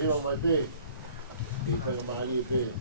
here on my bed. He's like a Maria bed.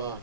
va.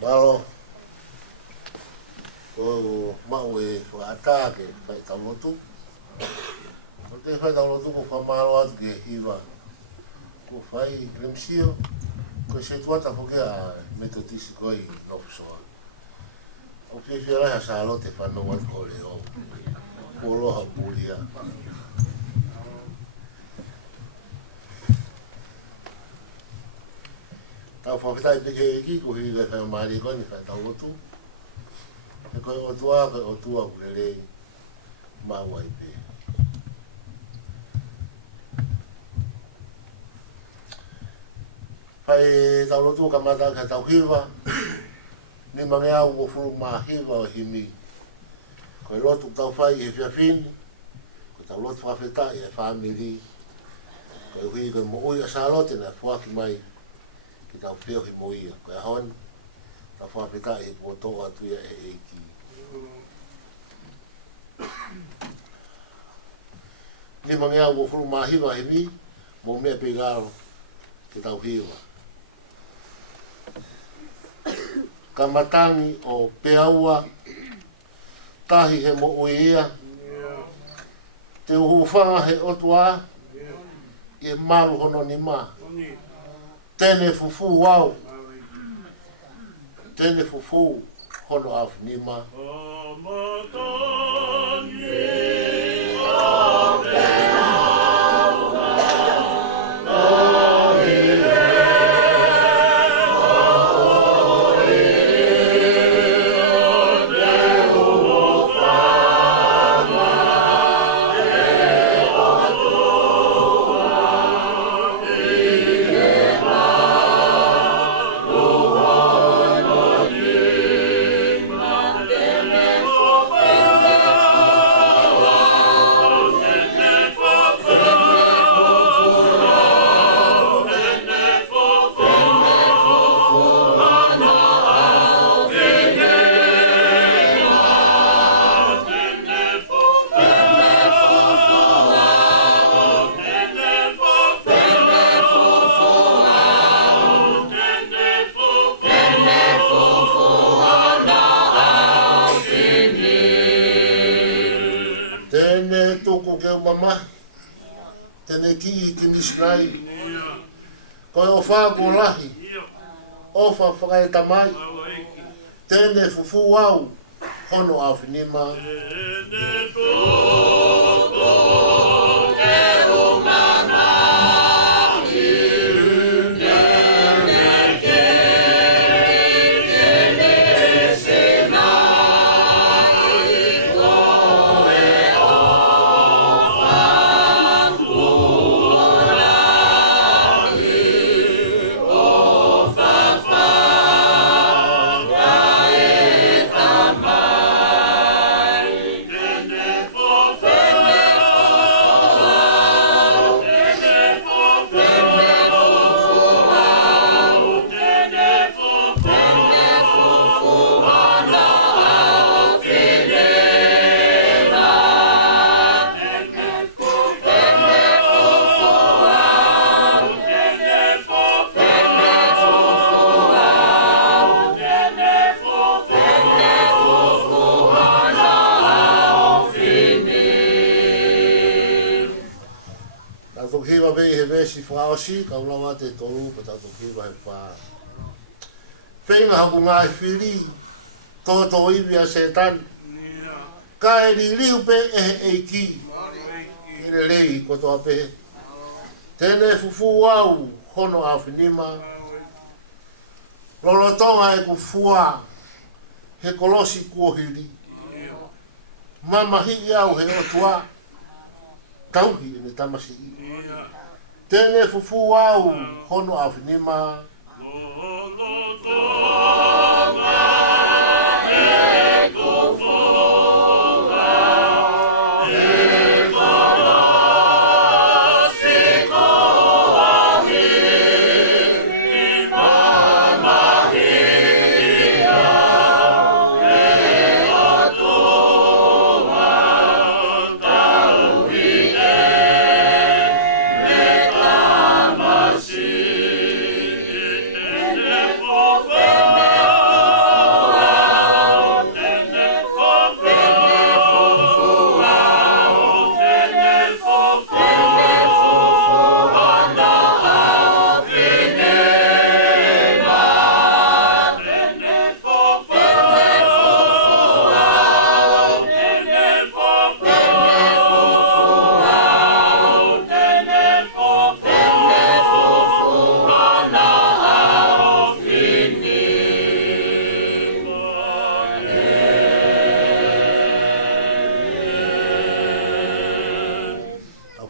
Malo, o mau e whaatake, whai taulotu. O te whai taulotu ko whamaro atu ke hiwa. Ko whai remsio, ko se tuata whoke a metotisi koi nofusoa. O whiwhia rai ha sālo te whanau atu ko leo. Ko loha pūria. Tau whawhitai peke eki, ko hi gai whai maari koi ni whai taulotu. E koe o tua urerei maua i pe. Pai taulotu ka mata ka tauhiwa, ni mange au o furu mahiwa o himi. Koe lotu tau whai e whiawhini, koe taulotu whawhetai e whamiri. Koe hui koe mo ui a sālote na whuaki mai ki tau whio hi mo ia. Koe ahon, tau whawhetai e puotoa tuia e eiki. Ni mange au o furu mahiwa himi, mo mea pegaro ke tau hiwa. Ka matangi o peaua, tahi he mo uia, te uhufanga he otua, e maru hono ni ma. Tene fufu wau, tene fufu hono af ni ma. Oh, whamamahi. Tene ki I ki nisnai. Koe o whāko lahi. Ofa whakai tamai. Tene fufu au. Hono au whinima. Si whaosi, ka ulawa te toru, pa tau toki wa he wha. Whenga hapu ngā e whiri, toa tō iwi a setan. Ka e li liu pe e he eiki, i le lei ko toa pe. Tēne fufu au, hono a whinima. Lolotonga e ku fua, he kolosi kuohiri. Mama hi au he otua, tauhi e ne tamasi i. Tene fufu au, hono a whinima.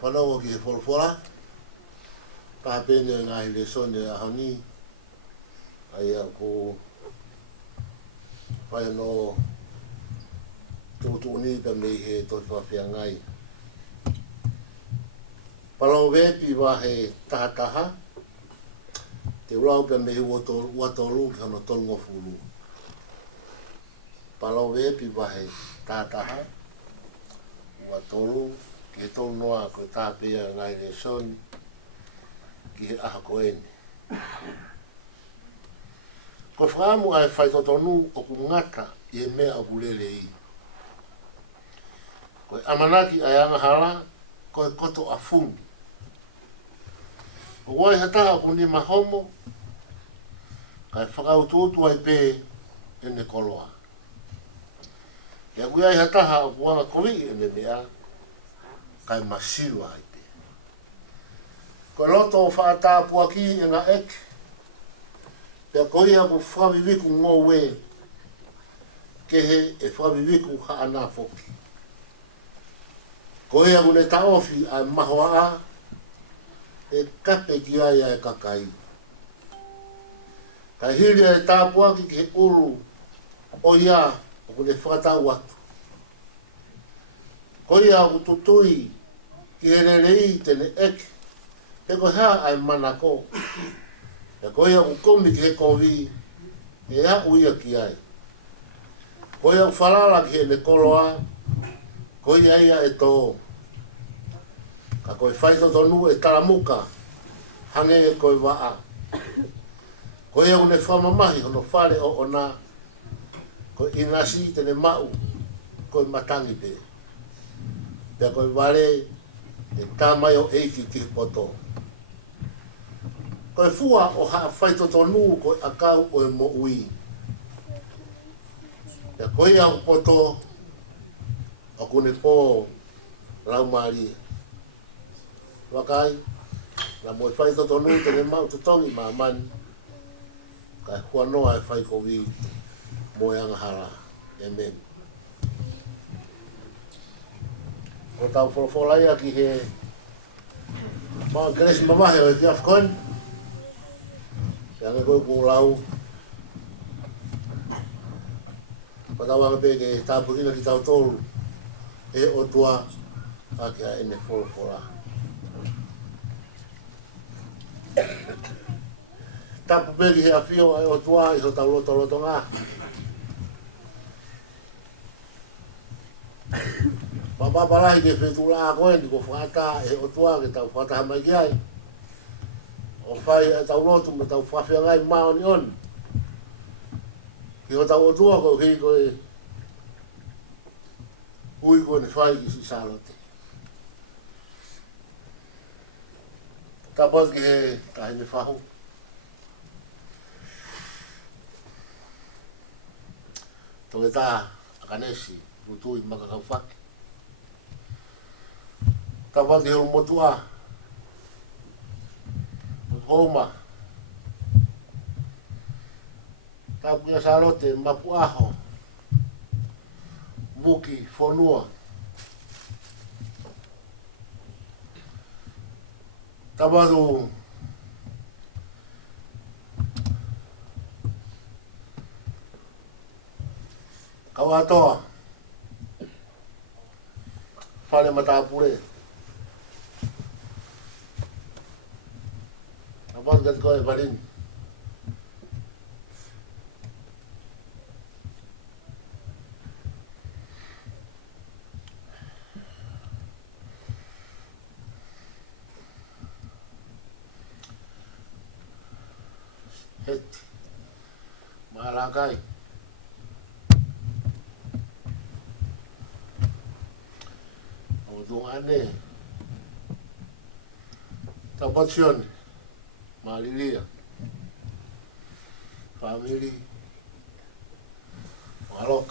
Whanau ki he wholwhora. Ka pēne ngā hi le sone a hani. Ai a ko whai no tūtu ni ka mei he toi whawhia ngai. Palau wepi wa he taha. Te urau ka mei watoru ki hano tolngo fulu. Palau wepi wa he taha. Watoru. Ki he tō noa ko tāpea ngai le son ki he aha koeni. Ko whaamu ai whai totonu o ku ngata i he mea o kulele i. Ko amanaki ai angahara ko he koto a fungi. Ko wai hataha ku ni mahomo kai whakaututu ai pē e ne koloa. Ia kui ai hataha o kuanga kovi e ne mea kai masiru ai pe. Ko loto o whaatapua ki e ngā ek, pia koia ku whawiwiku ngō we, ke he e whawiwiku haana foki. Koia ku ne taofi ai mahoa a, e kape ki ai ai kakai. Kai hiri ai tāpua ki he uru o ia o ku ne whakatau atu. Koia ku tutui ki he rerei tene eke, he ko hea ai manako. E koia ku komi ki he kovi, e hea uia ki ai. Koia ku whalala ki he ne koloa, koia ia e tō. Ka koe whaito tonu e taramuka, hange e koe waa. Koia ku ne whamamahi hono whare o ona, koe inasi tene mau, koe matangi pe. Pea koe wale ta mai o eiti ti poto. Ko e fua o ha whaito tonu ko a kau o e mo ui. Ia koe a o poto o kune pō rau maria. Wakai, na mo e whaito tonu tene mau tutongi ma mani. Kai hua noa e whai ko vi mo e angahara. Amen. O tau wholofolai aki he maa keresi mamahe o e ki afkon. Yang koe ko lau. Patawanga peke tāpukina ki tau tolu. E o tua aki a ene wholofola. Tapu peke he a whio e o tua i so tau loto ngā. Papapalahi ke whetula a koe ni ko whata e o tua ke tau whata hamai ki ai. O whai e tau lotu me tau whawhia ngai mao ni on. Ki o tau o tua ko hei koe hui koe ni whai ki si salote. Tapas ki he kahi me whahu. Toke tā akanesi rutui makakau whake. Tapas ki he umotua. Homa. Tapu ia salote mapu aho. Muki fonua. Taparu kawatoa. Fale matapure. Abang kat kau balin. Het malakai. Odong ane. Tapasion. Malilia, family, malok.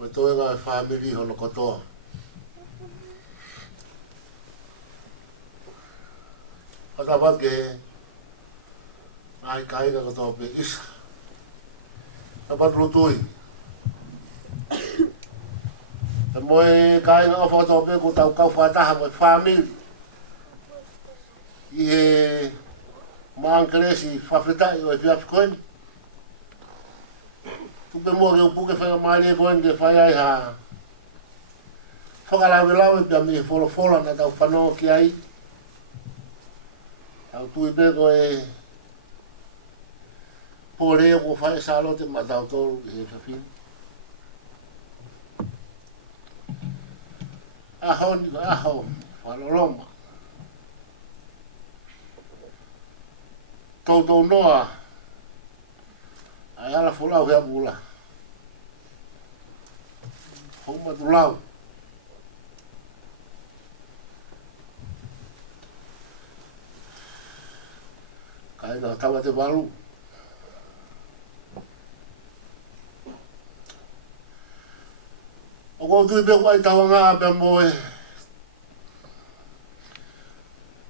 Betul nga family hono kotoa. Katapat ke, ay kaya na kotoa pe isa. Dapat lutuin. Moe kai nga foto pe ko tau kau fata ha mo family e mangresi fafeta e fi afkon tu be mo ke puke fa mali ko ende fa ai ha foka la vela pe mi folo na tau fano ki ai au tu be ko e pole ko fa salote ma tau to e fa fin aho, whaloloma. Tau noa, ai ala fulau hea mula. Homa tu lau. Kai na tawa te walu. O ko tui pe kuai tawa ngā pe moe.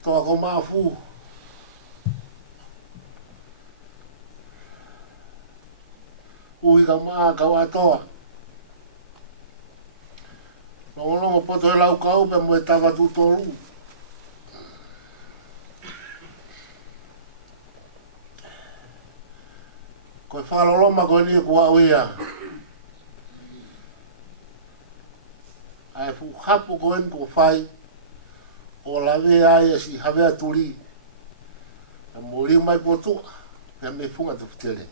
Toa ko mafu. Ui ka maa kau atoa. Longo poto e lau kau pe moe tawa tu toru. Koe whaloloma koe ni kua uia. Ai fu hapu ko en ko fai o la ve ai si havea turi a mori mai potu pe me funga to tele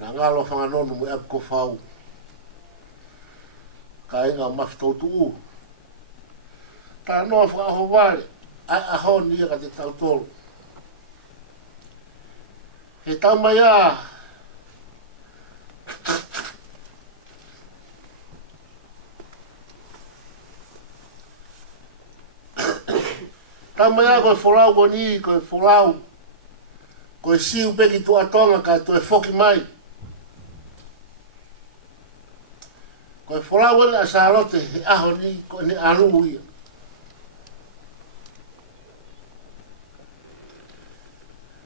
na ngalo fanga no mo e ko fau kai nga mafto tu ta no fa ho vale a ho ni ka te tau tolu He tau mai a. Tau mai a koe wholau ko ni, koe wholau. Koe siu peki tu atonga ka tu e whoki mai. Koe wholau ene a Salote he aho ni koe ne alu ia.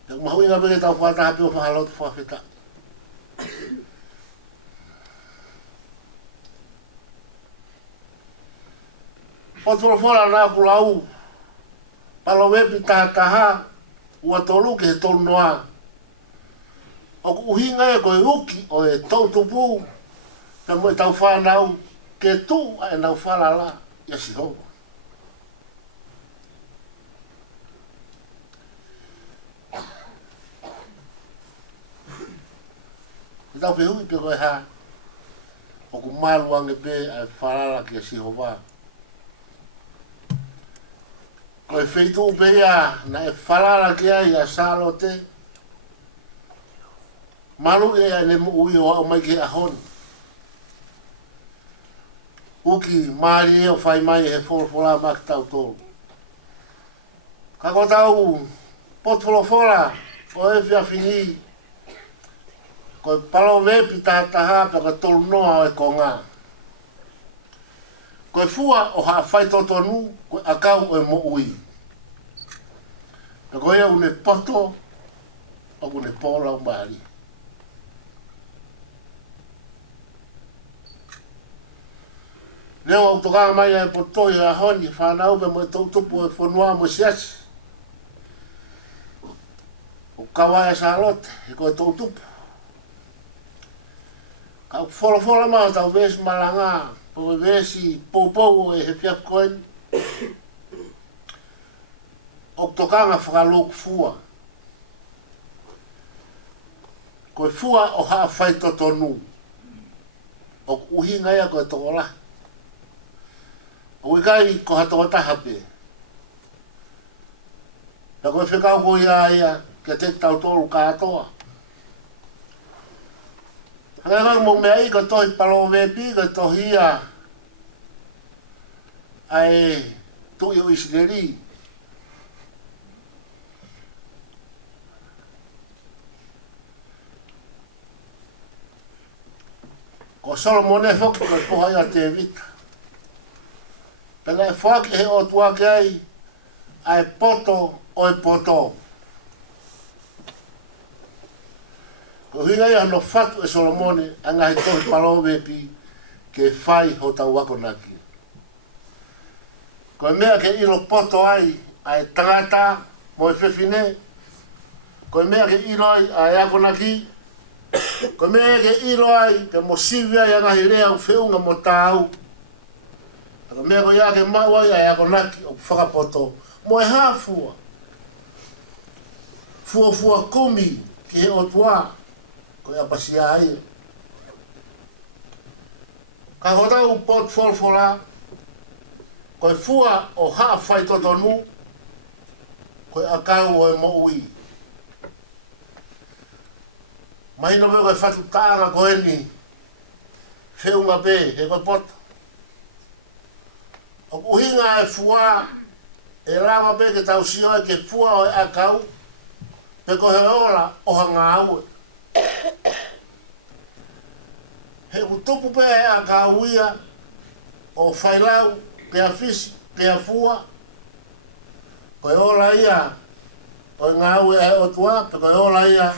Te mahui ngā peke tau whātaha pio whahalote whawheta. Potwora nā kulau. Palo wepi taha ua tolu ke he tolu noa. O uhinga e koe uki o e tau tupu. Pe mo e tau whanau ke tu a e nau whalala ia si hou. Ke tau whihui pe koe ha. O ku malu ange pe a e whalala ki a si hova. Koe wheitu upea na e whalala ki ai a Salote. Malu e a ne mu ui o au mai ki a hon. Uki maari e o whai mai e wholawhola maki tau tolu. Kako tau potwolawhola o e whia whini. Koe palo wepi tātaha pe koe tolu noa o e konga. Koe fua o haa whai totonu koe akau o e mo ui. Pe koe au ne poto o ku ne pola o maari. Leo au toka mai e poto i a honi whanau pe mo e tau tupu e whanua mo siasi. O kawai Salote e koe tau tupu. Kau whola maa tau vesi malanga. Po vesi poupou e he fiaf koen. O tokanga whakaloku fua. Koe fua o haa whai totonu. O uhinga ia koe tokola. O ikai ko hatoa tahape. Na koe whekau ko ia ke te tau tolu kātoa. Hangai mo mea i ka tohi palo wepi, ka tohi ia ai tui o Isleri. Ko Solomone whoki ko poha ia te vita. Pena e whaki he o tuake ai ai poto o e poto. Ko hinga ia no fatu e Solomone anga he tohi palo wepi ke whai ho tau wako naki. Ko mea ke ilo poto ai ai tangata mo e whewhine. Ko mea ke ilo ai ai ako naki. Ko mea ke ilo ai ke mo sivia ia ngahi rea u whiunga mo tāu. Ko mea ko ia ke mau ai ai ako naki o whakapoto mo e hāfua. Fua kumi ki he o tua. Ko ia pasia ai. Ka hotau pot wholwhola. Ko e fua o haa whai totonu. Ko e akau o e mo ui. Mahina me koe whatu tāanga ko eni. Whiunga be he koe poto. O uhinga e fua. E rama be ke tau sioe ke fua o e akau. Pe ko he ola o hanga aue. He utupu pe e akau ia. O whailau. Pe a fisi. Pe a fua. Ko e ola ia. O ngā aue e o tua. Pe ko e ola ia.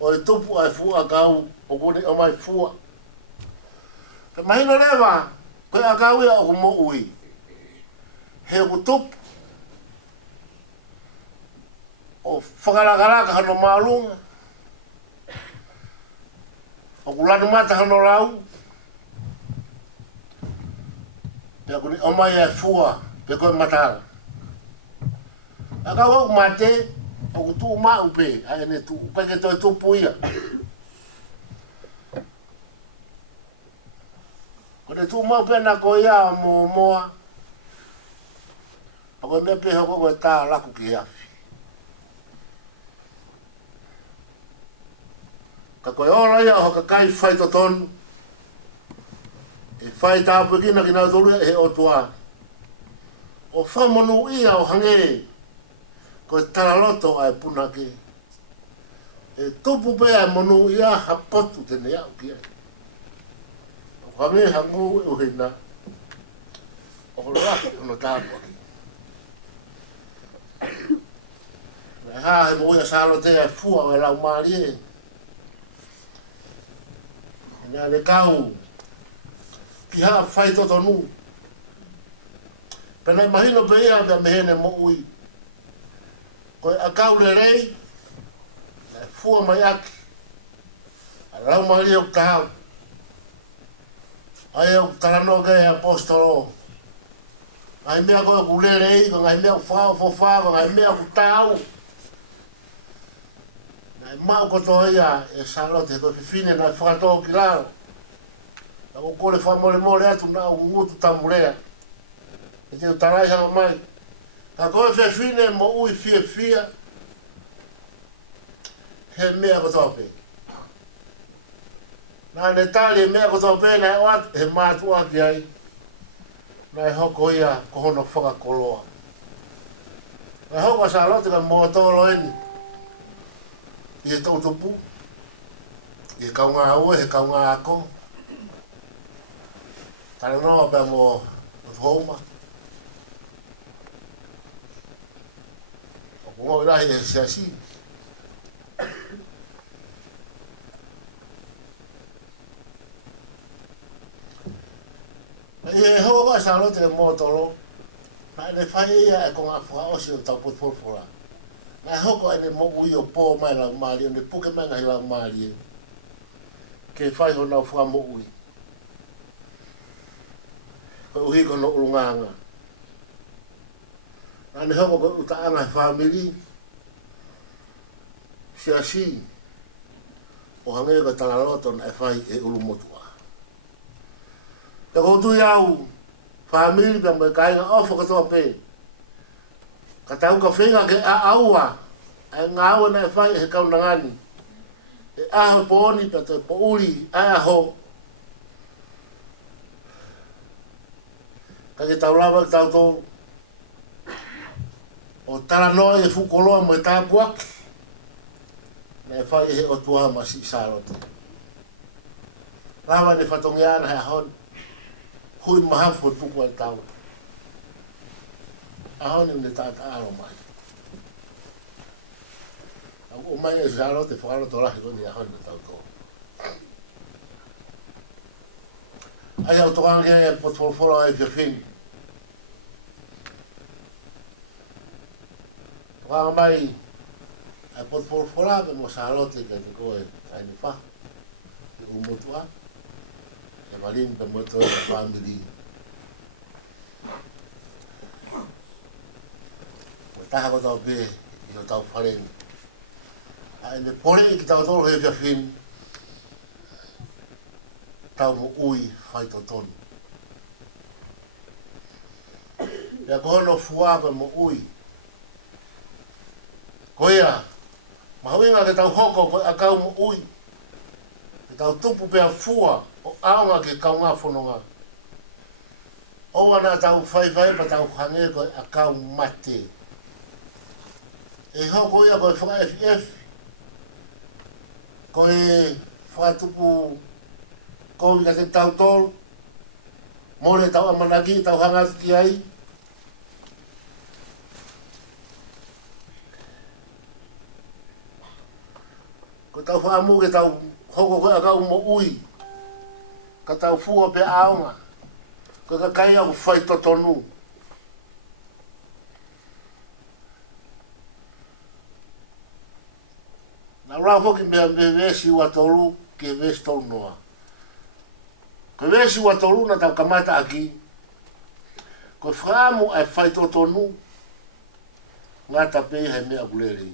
O e tupu ai fua akau. O kone o mai fua. Pe mahino lewa. Ko e akau ia o kumo ui. He utupu. O whakarakaraka hano maalunga. O kulanu mata hano lau. Pea kuni omai e fua. Pe koe matala. Aka wau mate. O kutu ma upe. Ai ne tu. Kai ke toi tupu ia. Kone tu ma upe na ko ia mo moa. O koe me pe hoko koe tā laku ki hafi. Ka koe ora ia o ka kai whai to tonu. E whai tāpu kina ki nau toru e o tua. O whamonu ia o hange. Koe taraloto ai punake. E tupu pea monu ia hapotu tene au ki ai. O hange hangu e uhina. O raki ono tāpu aki. Nai haa he mo ia salo te ai fua o e lau maari e. Nā le kau ki haa whai toto nu. Pena mahino pe ea pia mehene mo ui. Koe a kau le rei, nai fua mai aki. A lau maari au tahau. Ai au tarano ke apostolo. Ngai mea koe ku le rei, ko ngai mea ku whao fofao, ko ngai mea ku tau. Mau koto ia e salote ko fine na whakatoa ki laro. Na ko kore whamore more atu na o ngutu tamurea. E te utarai hanga mai. Ka koe fine mo ui fia. He mea kotoa pe. Na ne tali e mea kotoa pe na he mātua ki ai. Na e hoko ia kohono whakakoloa. Na e hoko salote ka mua tolo eni. I he tautopu, i he kaunga aue, he kaunga ako. Tare noa pia mo homa. O kungo irahi e siasi. I he hoa sa lote e mo tolo. Na ele whai ia e konga wha osi o tauput fulfula. Nai hoko ene mo ui o pō mai lau maari, ene puke mai ngahi lau maari e. Ke whai ho nau wha mo ui. Koe uhi ko no urunganga. Nane hoko koe utaanga he whamiri. Si. O hange ko talaloto na e whai e ulumotua. Te koutu iau whamiri pia mo e kainga ofo katoa pe. Ka tau ka whenga ke a aua, e ngā aua na e whai he kaunangani. E aho pōni pa te pōuri, a aho. Ka ke tau lava ki tau tō. O tara noa e whukoloa mo e tā kuaki. Na e whai he o tua ma si sarote. Lava ne whatongeana he ahon. Hui mahafu o tuku al tau. Ahoni ne tata aro mai. O mai e zaro te whakaro to rahi koni ahoni ne tau tō. Ai au tōkanga kene e potfolofolo e whiawhini. Tōkanga mai e potfolofolo pe mo sarote ke te koe taini wha. Te umotua. E malini pe mo toa e whamiri. Taha ko tau pe i o tau whareni. A ene pore ki tau toro he whiawhini. Tau mo ui whai to tonu. Ia kohono fuaka mo ui. Koia, mahuinga ke tau hoko ko a kau mo ui. Ke tau tupu pea fua o aonga ke kau ngā whanonga. Owa na tau whai pa tau hange ko a kau mate. E hoko ia koe whaka FF, koe whakatupu kowi ka te tau tolu, more tau amanaki, tau hangati ki ai. Koe tau whaamu ke tau hoko koe a kau mo ui, ka tau fua pe aonga, koe ka kai au whai totonu. Na rau hoki mea me vesi ua tolu ke vesi tolu noa. Ko vesi ua tolu na tau kamata aki. Ko whaamu ai whai totonu ngā tapei hei mea kulere.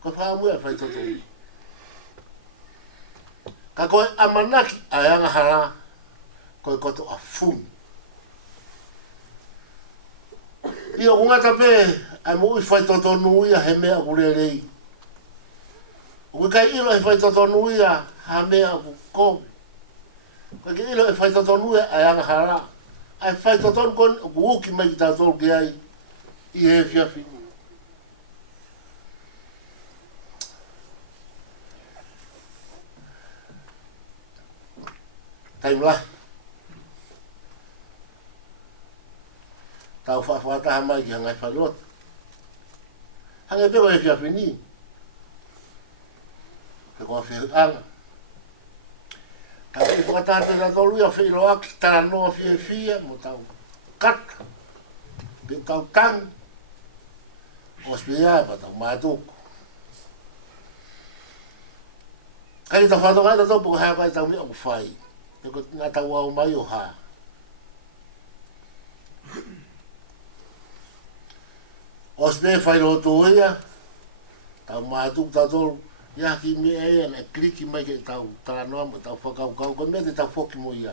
Ko whaamu ai whai totonu. Ka koe amanaki ai anga hara koe koto a fun. Io ngā tapei ai mo i whai totonu ia hei mea kulere. O kai ilo e whai totonu ia ha mea ku komi. Kai ilo e whai totonu ia ai anga hara. Ai whai totonu kon ku uki mai ki tātou ki ai i he whiawhini. Taimlahi. Tau whaafataha mai ki hangai whalota. Hangai peko e whiawhini. Peko a whiawhanga. Tau i whakatate na tolu ia whilo aki tara noa whiawhia mo tau kata. Pe tau tangi. Ospia pa tau mātuku. Kai tau whatonga ita topu ka hea pai tau mea ku whai. Peko ngā tau au mai o haa. Ospia whai roto ia. Tau mātuku tau tolu. Ia ki mea ea na kriki mai ke tau tara noa mo tau whakaukau. Ko mea te tau whoki mo ia.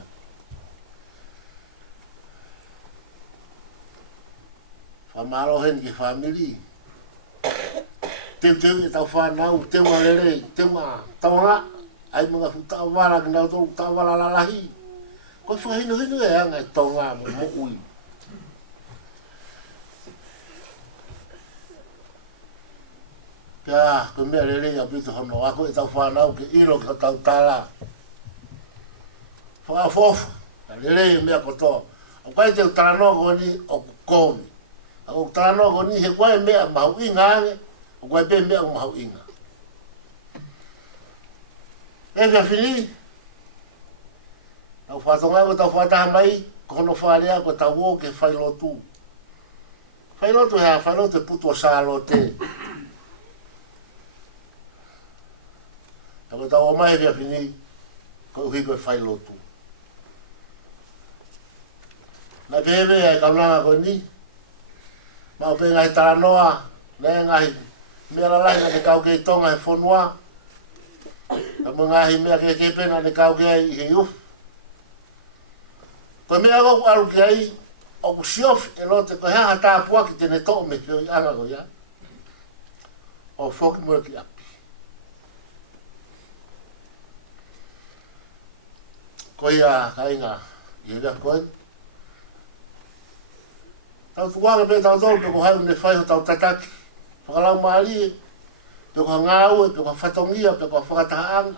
Whamaro hen ki whamiri. Teu e tau whanau, teu a lere, teu a taonga. Ai mga tau wala ki nau tolu, tau wala lalahi. Ko whahino hino e anga e taonga mo mo ui. Kia, ko mea lere ia pito hono. Ako e tau whanau ke ilo ki tau tala. Whakafofa. Lere mea kotoa. O kai teu tala noa koni o kukomi. O tala noa koni he kwae mea mahu inga ange. O kwae pe mea mahu inga. E whiawhini. Tau whatonga ko tau whataha mai. Kono wharea ko tau o ke whailotu. Whailotu hea whailotu e putua sālote. Ko tau o mai whiawhini. Ko uhi koe whailotu. Na pehewe ai kaunanga koe ni. Mau pe ngai tala noa. Nei ngai mea lalai na ne kau kei tonga he whonua. Ka mo ngahi mea kei kepena ne kau kei he uf. Koe mea koku alu ki ai. Oku siofi e lote koe haha tāpua ki tene to'o me whio i anga koe ia. O whoki mua ki api. Koe ia ka inga. I hea koe. Tau tuanga pe tau tolu pe ko hai une whai ho tau tataki. Whakalau maari, pe ko ngāue, pe ko whatongia, pe ko whakatahaanga.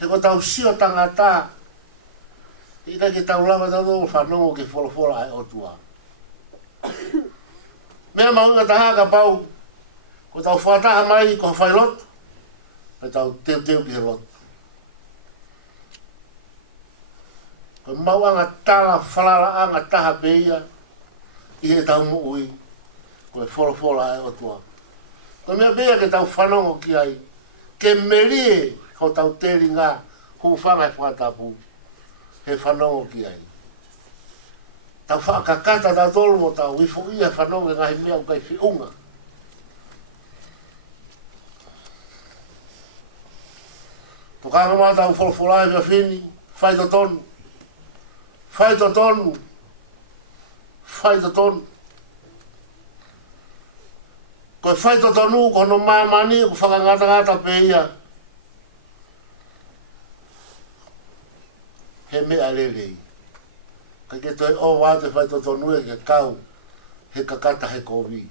He ko tau sio tangata. Ika ki tau lava tau tolu whanongo ki wholofola ai otua. Mea maunga tahaka pau, ko tau whataha mai ko whai lotu, pe tau teu ki he lotu. Ko mauanga tala whalala anga taha peia, i he tau mo ui, ko e wholofola ai otua. Ko mea pea ke tau whanongo ki ai, ke merie ko tau teri ngā hūwhanga e whatapu, he whanongo ki ai. Tau whakakata tau tolu mo tau wifu ia whanongo e ngahi mea ukai whiunga. Tukanga mā tau wholofola ai whiawhini, whai to tonu. Whai to tonu. Whai to tonu. Ko whai to tonu, ko no mamani, ko whakangata pe ia. He mea lelei. Ka ke toi o wate whai to tonu e ke kau. He kakata he kovi.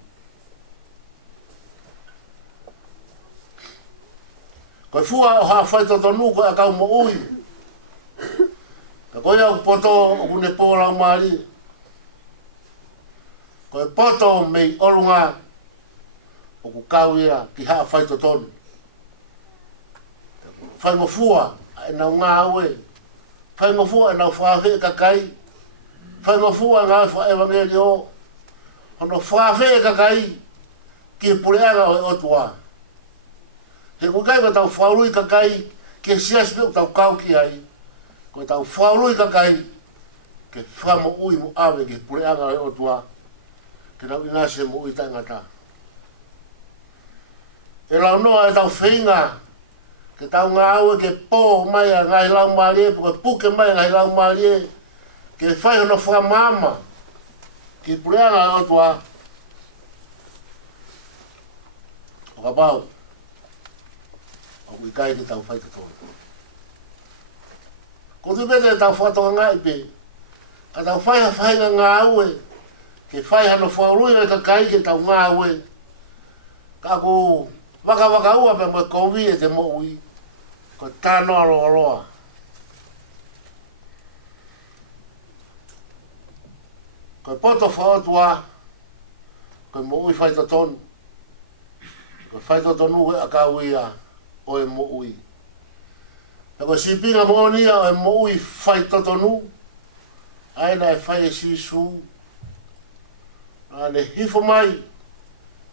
Ko fua o ha whai to tonu, ko a kau mo ui. Ka koe au poto o kune pōra o maari. Koe poto mei olunga o ku kau ia ki haa whai to tonu. Whai mo fua e nau ngā ue. Whai mo fua e nau whaawe kakai. Whai mo fua e ngā wha evangeli o. Hono whaawe kakai ki pureanga o e otua. He kukai ka tau whaurui kakai ki siaspe o tau kau ki ai. Ko tau whaurui kakai ke whamo ui mo awe ke pureanga o tua ke nau inase mo ui tangata. E lau noa e tau whinga ke tau ngā aue ke pō mai a ngai lau maarie ke puke mai a ngai lau maarie ke whai hono whamama ke pureanga o tua o ka pau o mi kai ki tau whai te tōna. Ko tu pete tau whatoa ngai pe, a tau whai ha whai ngā aue, ke whai hano whaurui me ka kai ki tau ngā aue, ka ko waka ua pe mo kovi e te mo ui, ko tāno aroa roa. Ko poto whaotua, ko mo ui whai to tonu, ko whai to tonu he a ka uia o e mo ui. E ko sipinga mo nia o e mo ui whai to tonu, aina e whai e sisu, ane hifo mai,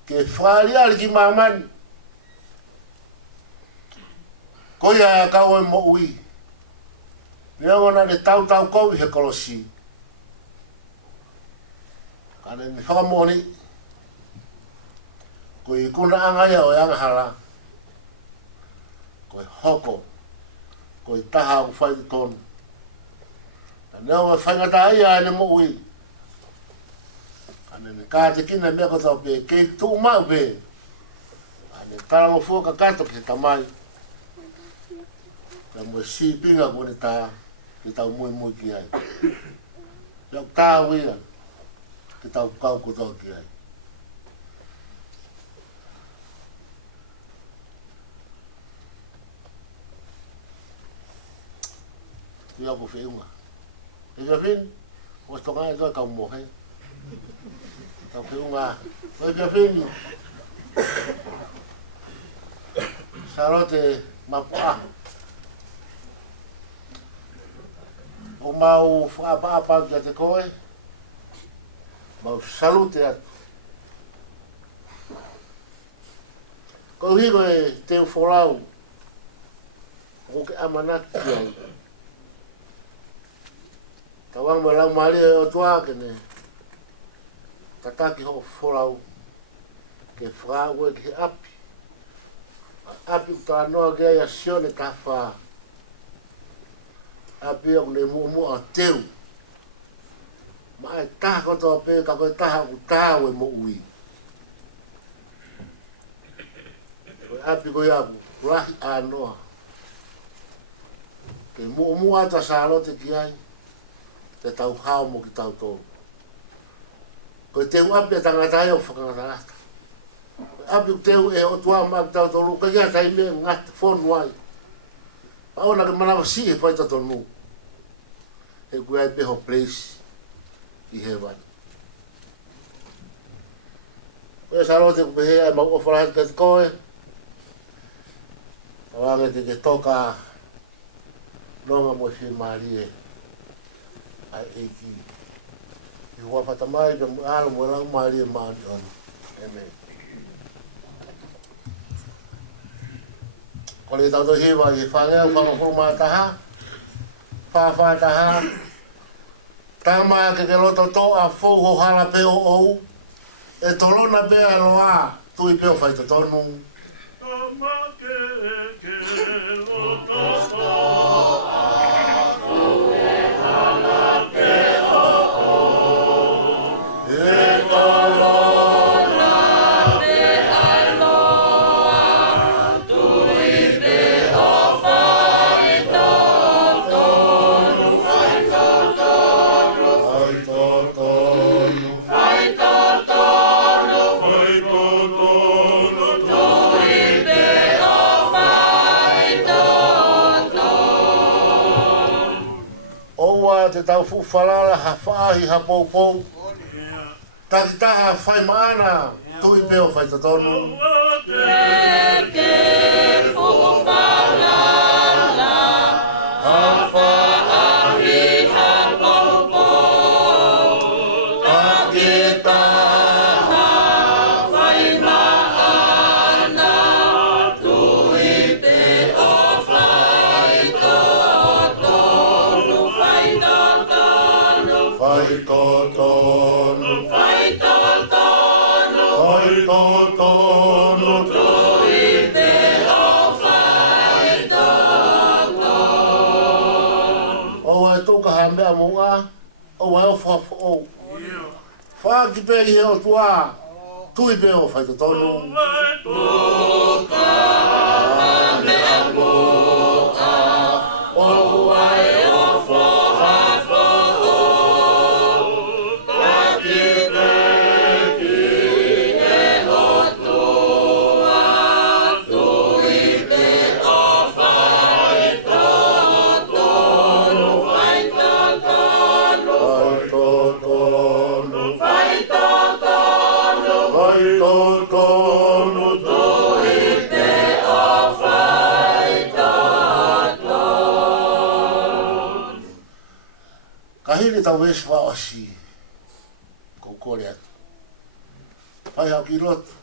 ke whari ali ki mamani, ko ia e a ka o e mo ui. Neangona ne tau kou he kolosi. Ane ni whakamoni, ko i kuna angaia o anga hara, ko i hoko, ko i taha o whai tonu. Neo e whaingata ia ane mo ui. Ane ni kāte kina mea kotau pe, kei tū mau pe. Ane tarango fuoka kato ki ta mai. Ka mo si pinga kone tā, ki tau mui ki ai. Iau tā uia. Ki tau kau kutau ki ai. Iau po whiunga. E via fin, o stonga e toi kau mohe. Tau whiunga. E via fin, sarote mapua. O mau whaapa kia te koe. Mau salute atu. Ko hiko e teo whorau. Ko ke amanaki ai. Tawang me lau maari e o tua kene. Tataki ho whorau. Ke whau e ke api. Api uta noa ke ai a sione ta wha. Api o ne mu a teu. Ma e taha kotoa pe, ka koe taha ku taha ue mo ui. Koe api koe apu, rahi anoa. Ke mu ata sa alote ki ai, te tau hao mo ki tau tō. Koe teu api e tangata e o whakangata. Koe api ku teu e o tua ma ki tau tō luka kia tai me ngati whonu ai. Paona ke manawa si e whaita tonu. E koe ai peho place. I he wai. Koe sarote ku pehe ai mau ofarahi te koe. Awange te ke toka nonga mo whi maari e ai eiki. I hua whatamai pe mu alo mo lau maari e maari onu. Amen. Kore tau to hiwa i whangea whangapuru maa taha. Whawha taha. Tama ke loto to a fou ho hala pe o ou. E tolona pe a loa. Tui pe o whai to tonu. Tama ke loto to a fou ho hala pe o ou. E tolona pe a loa. Tui pe o whai to tonu. Whai to tonu. Te tau fuwhalala ha whaahi ha poupou. Taki taha whai maana, tui peo whai tatonu. Ke fuwhalala ha whaahi ha poupou. Taki taha whai maana, tui peo whai tatonu. Fai totonu, fai totonu, tui te o fai totonu. O e tuka ha mea munga, o e o whafu o. Wha ki peri he o tua, tui pe o fai totonu. Tuka ha mea ke tau wes wha osi. Ko kore atu. Pai hau ki lotu.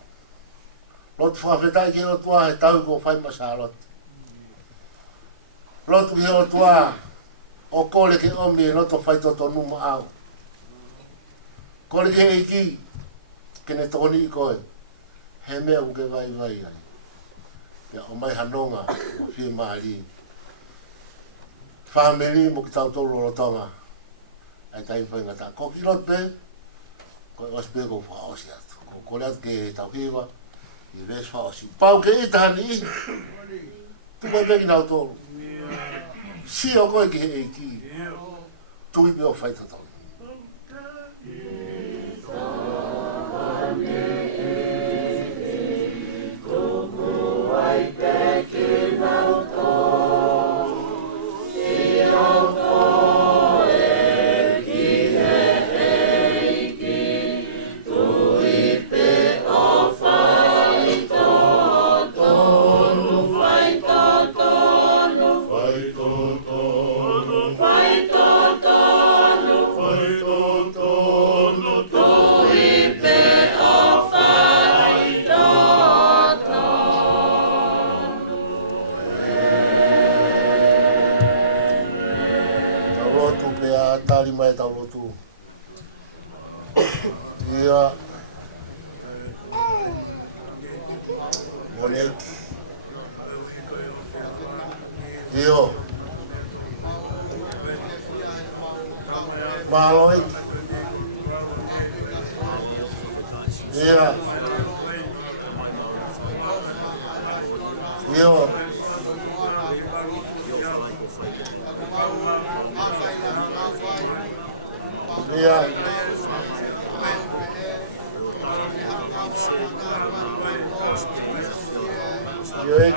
Lotu whawhetai ki lotu a he tau ko whai masa lotu. Lotu ki lotu a o kore ke omi e loto whai toto numa au. Kore ke hei ki ke ne toni i koe. He mea uke vai vai ai. Pea o mai hanonga o whia maari. Whamiri mo ki tau tolu rotonga. Ai tai whai ngata. Ko ki lot pe, ko e ospe ko whaosi atu. Ko kore atu ke tau hiwa, i ves whaosi. Pau ke i tahani i. Tu mai peki nau tolu. Si o koe ki he ki. Tui pe o whai tatau. Tali mai tau lotu. Ia. Monek. Io. Maloi. Ia. Io. Yeah. Good.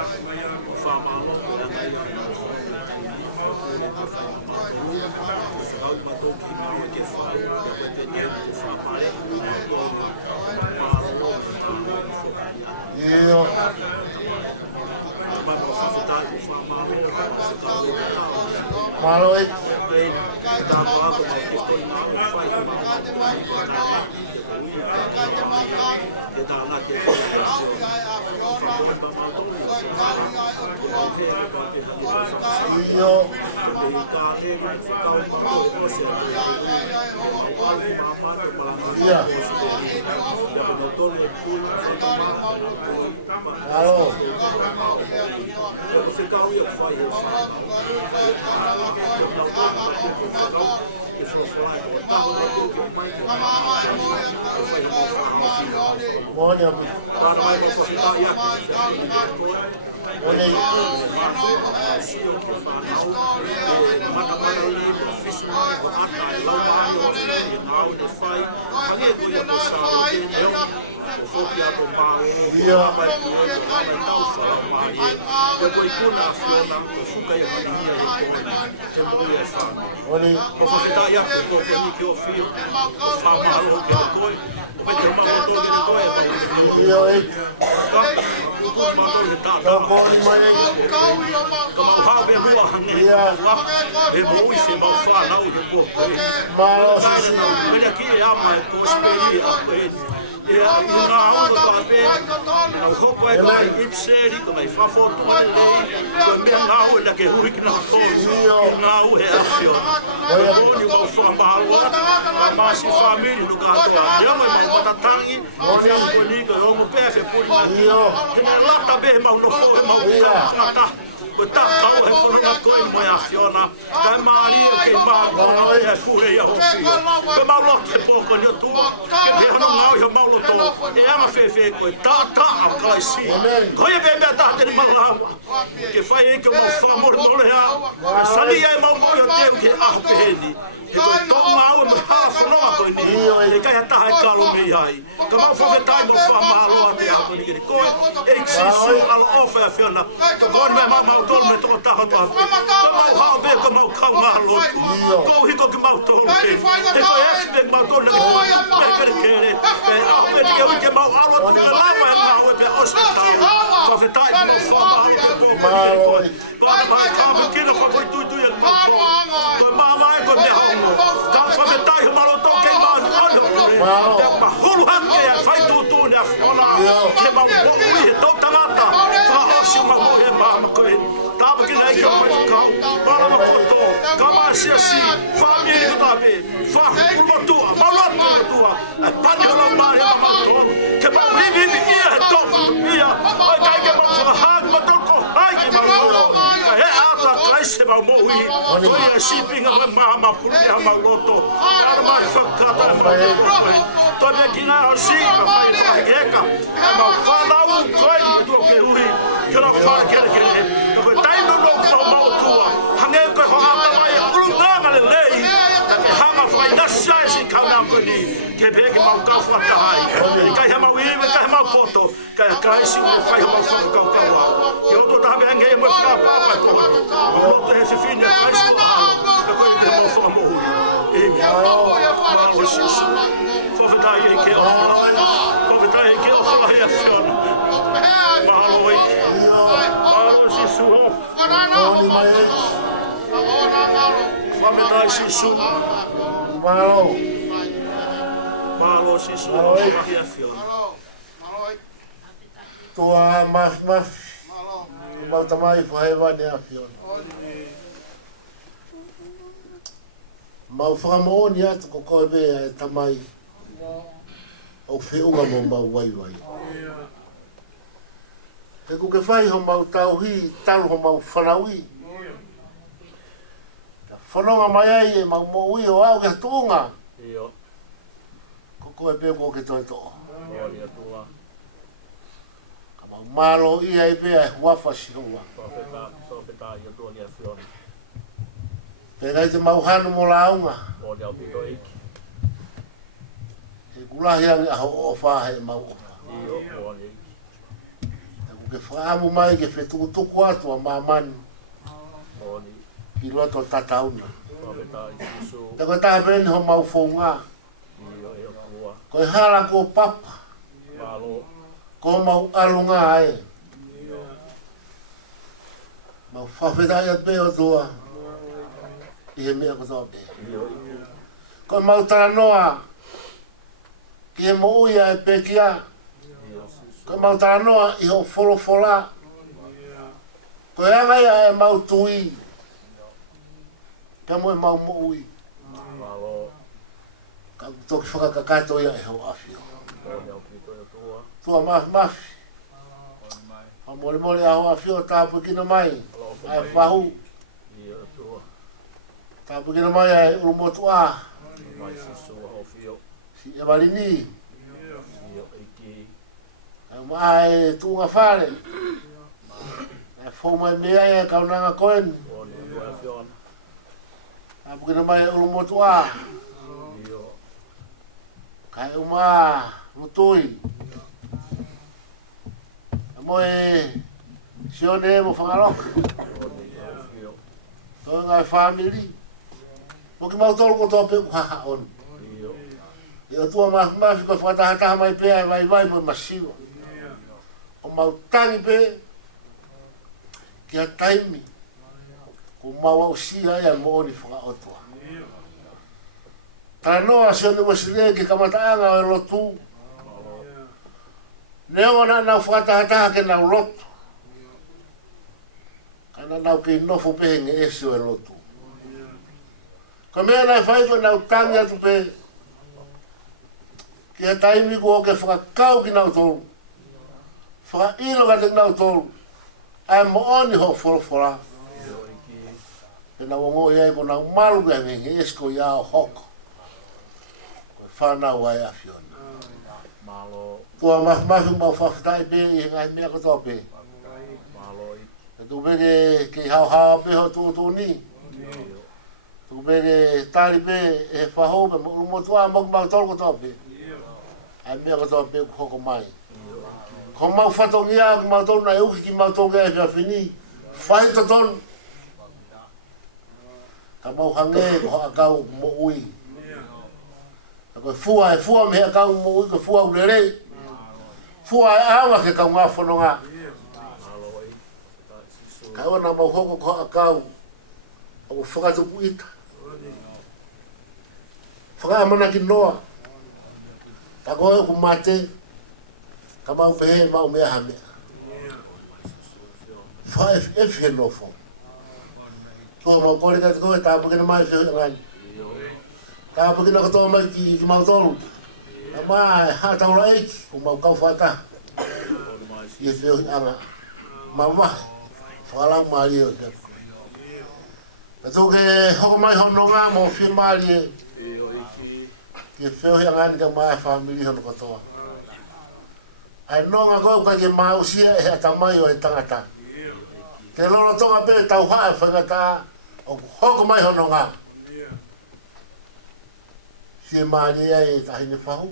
Yeah. Maloi. Mama, maungo. Ka whawhetai ho maloto kei maano. Te mahulu hake a whai tūtū ne a whona. Ke mau ui he tau tangata. Whaosi mau he māma koe. Tāma ki nei ka whai whakau. Marama koto. Ka māsia si. Whamiri ko tāpe. Whakumatua. Maulatua. E pani o lau māre a mato. Ke mau hivi ia he tofu. Ia. Ai kai ke mau whakahāk matoko. Ai ke mau. Ka he ata kaise mau mohi. Koe e sipinga me māma puni a mau loto. Kāra mai whakata e mau loto. Toi me ki ngā o si. Ma whai whakeka. E mau whanau koe ni tua ke uri. Kira whare kere kere. Ka koe taino no kua mau tua. Hange koe ho ata mai e ulu nganga le lei. Ka ke hanga whai nasia e si kaunau koe ni. Ke peke mau kau whakahai. Kai he mau iwe, kai he mau poto. Kai si mo whai he mau whakakau kaua. Ki oto tabe ange e mo whakapapa e koe. Ma loto he se whinia kai si ko au. Ka koe te mau whakamohui. Emi. Malo sisu. Whawhetai e ke ofa. Whawhetai e ke ofa lahi a whiona. Malo e. Malo sisu ho. Oni mai e. Whawhetai sisu. Malo. Malo sisu ho. Lahi a whiona. Tua maf. Mau tamai whahewa ne a whiona. Mau whakamooni atu ko koe mea e tamai. O whiunga mo mau waiwai. Te ku ke whai ho mau tauhi, talu ho mau whanaui. Whanonga mai ai e mau mo ui o au ke tuunga. Ko koe mea mo ke toi toa. Ka mau malo ia i mea e huafa si hua. Pēkai te mau hanu mo launga. E kulahi ange aho o whahe e mau ofa. E ku ke whaamu mai ke whetukutuku atu a mamanu. Ki loto tatauna. Te koe taha pēni ho mau whaunga. Koe hala ko papa. Ko mau alunga ae. Mau whawhetai at peo tua. I he mea kotoa pe. Koe mau taranoa. Ki he mo uia e pekia. Koe mau taranoa i ho wholofola. Koe angai e mau tui. Ka mo e mau mo ui. Ka toki whakakakato ia e ho awhio. Tua mafi. Ha mole a ho awhio tāpu kina mai. Ai whahu. Tāpu kina mai ai urumotu a. Si e walini. Ai maa e tunga whare. Ai whau mai mea e kaunanga koen. Tāpu kina mai e urumotu a. Kai uma mutui. Amo e sione mo whangaroka. Toi ngai family. Mo ki mau tolu ko tō pe kuhaha on. I o tua mafi ko whakatahataha mai pēa e vai mo masiwa. O mau tangi pe ki a taimi. Ko mau au sia ia mo oni whakaotua. Tara noa se o wasile ki kamataanga o lotu. Neo na nau whakatahataha ke nau lotu. Kana nau ke nofo pehenge ese o lotu. Ka mea nai whai ko nau tangi atu pe. Ki a taimi ko o ke whakakau ki nau tolu. Whakailo ka te nau tolu. Ai mo oni ho wholofora. Pe nau ongo iai ko nau malu ki hange esko ia o hoko. Whanau ai a whiona. Tua mafi mau whawhitai pe i ngai mea katoa pe. E tu peke kei hau pe ho tu ni. Tu peke tari pe e whahou pe mo tua mo mau tolu katoa pe. Ai mea katoa pe hoko mai. Ko mau whatongia ku mau tolu na e uki ki mau tolu e whia whini. Whai to tonu. Ka mau hange ko hakau mo ui. Ko fua me ka mo ko fua ulere. Fua awa ke ka nga fononga. Ka ona mo hoko ko akau. O fuka tu puita. Whakamana ki noa. Ta koe ku mate. Ka mau pehe mau mea hamea. Whae no fo. Ko mau kore ka te koe tāpukina mai whio ngani. Tāpukina katoa mai ki mau tolu. Ta mai hātaura eiki ku mau kau whata. Ia whio anga. Mau wahe. Whalang maari o te. Ka tō ke hoko mai hono ngā mo whio maari e. Ke whio ngani ka mai whamiri hono katoa. Ai nonga koe kai ke mausia e atamai o e tangata. Ke loro tonga pe tau hae whangata o hoko mai hono ngā. Sie maari e tahine whahu.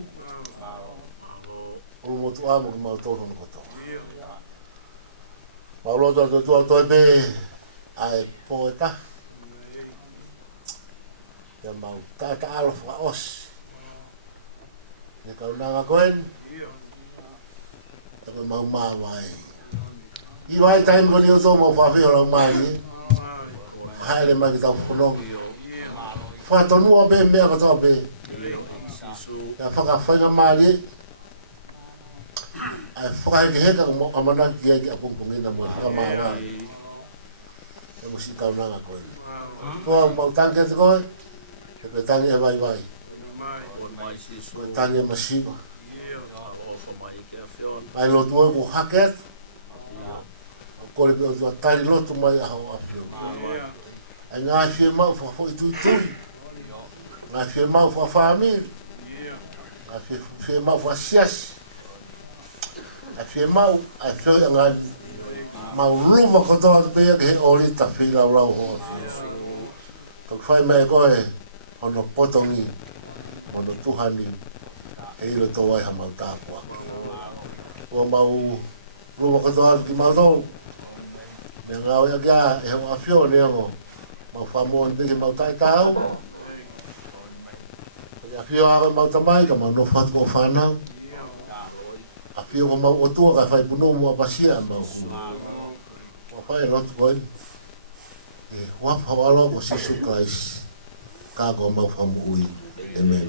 O motu amo ki mau tōno no koto. Mauloto ato tua toi pe ai poeta. Ia mau tata alofa os. Ne kaunanga koen. Tapi mau mawai. Iwai time ko niyo to mo fafi o lang mali. Haile mai kita funo. Fato no be me ko to be. Ya faka fanga mali. Ai faka ke heka mo amana ki ki apung pungina mo faka mawai. E musika una ko. Ko mau tanke ko. E petani vai vai. Ko tani masiba. Ai lo tuo mo haket. Kore pe o tari lotu mai a hau afio. Ai ngā whie mau wha hoi tui tui. Ngā whie mau wha whamir. Ngā whie mau wha siasi. Ai whie mau, ai whie a ngāni. Mau ruwa kotoa te pēa ke he ori ta whira rau hoa. Tok whai mai koe, hono potongi, hono tuhani, e iro tō waiha mau tāpua. Ua mau ruwa kotoa ki mau tōu. Me ngā oia kia e hau awhio ne ango. Mau whamoa ni mau tai tāu. E awhio awa mau tamai ka mau no whatu o whanau. Awhio ka mau otua ka whai puno mua pasia mau hu. Wa whai rotu koi. E wap hau alo ko Sisu Christ. Ka ko mau whamu ui. Amen.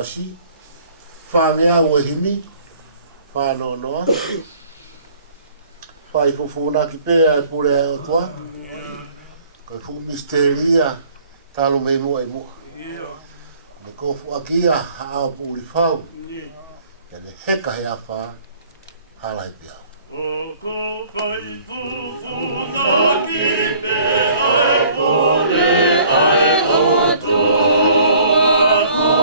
Osi, whanea o himi, whanau noa, whai fufuna ki pēa e pure o toa, kai fu misteria talo mei mua i mua. Me kofu akia haa puri whau, e ne heka he awha, halai piau. Oko kai fufuna ki pēa e pure ai o toa. Oh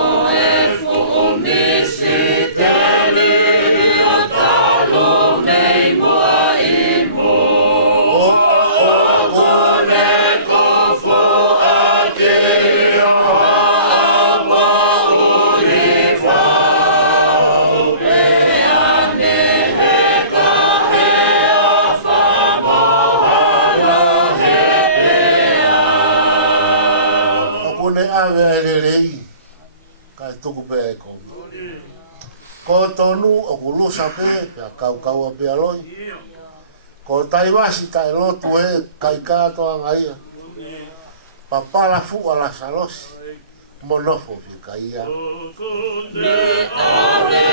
lelei. Kai tuku pe e ko. Ko tonu o kulusa pe, a kau pe aloi. Ko taiwasi tai lotu e kai katoa ngaia. Papala fu ala salosi. Monofo fi kaia. Le ave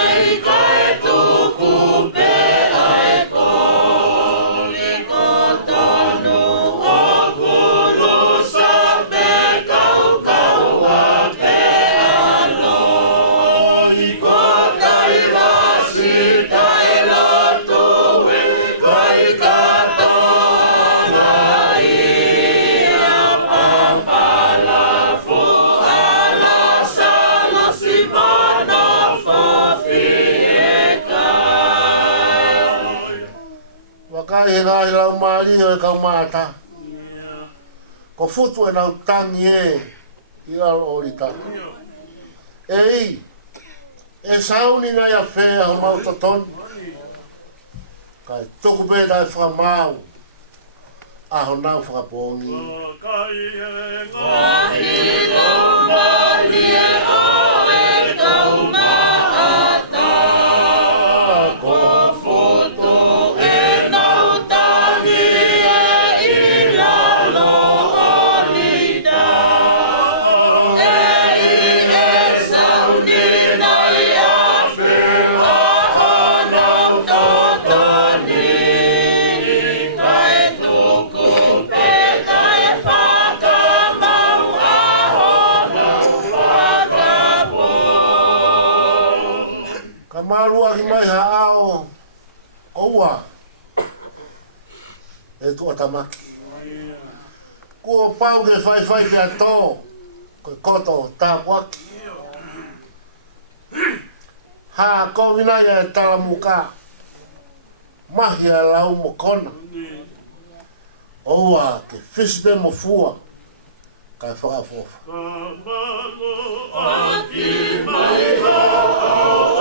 ai kai tuku pe ai ko. E ngai lau maari o e kau mata. Ko futu e nau tangi e i alo orita. E i, e sauni nai a whea ho mau tatoni. Kai toku pe dai whakamau. Aho nau whakapongi. Ngahi lau maari e o e kau maata. Ko futu Marua ki mai hao koua e tu atamaki. Kua pau ke whai pe ato koe koto tāpuaki. Ha kovina e tala muka mahi a lau mo kona. Oua ke fispe mo fua kai whakafofa. Aki mai hao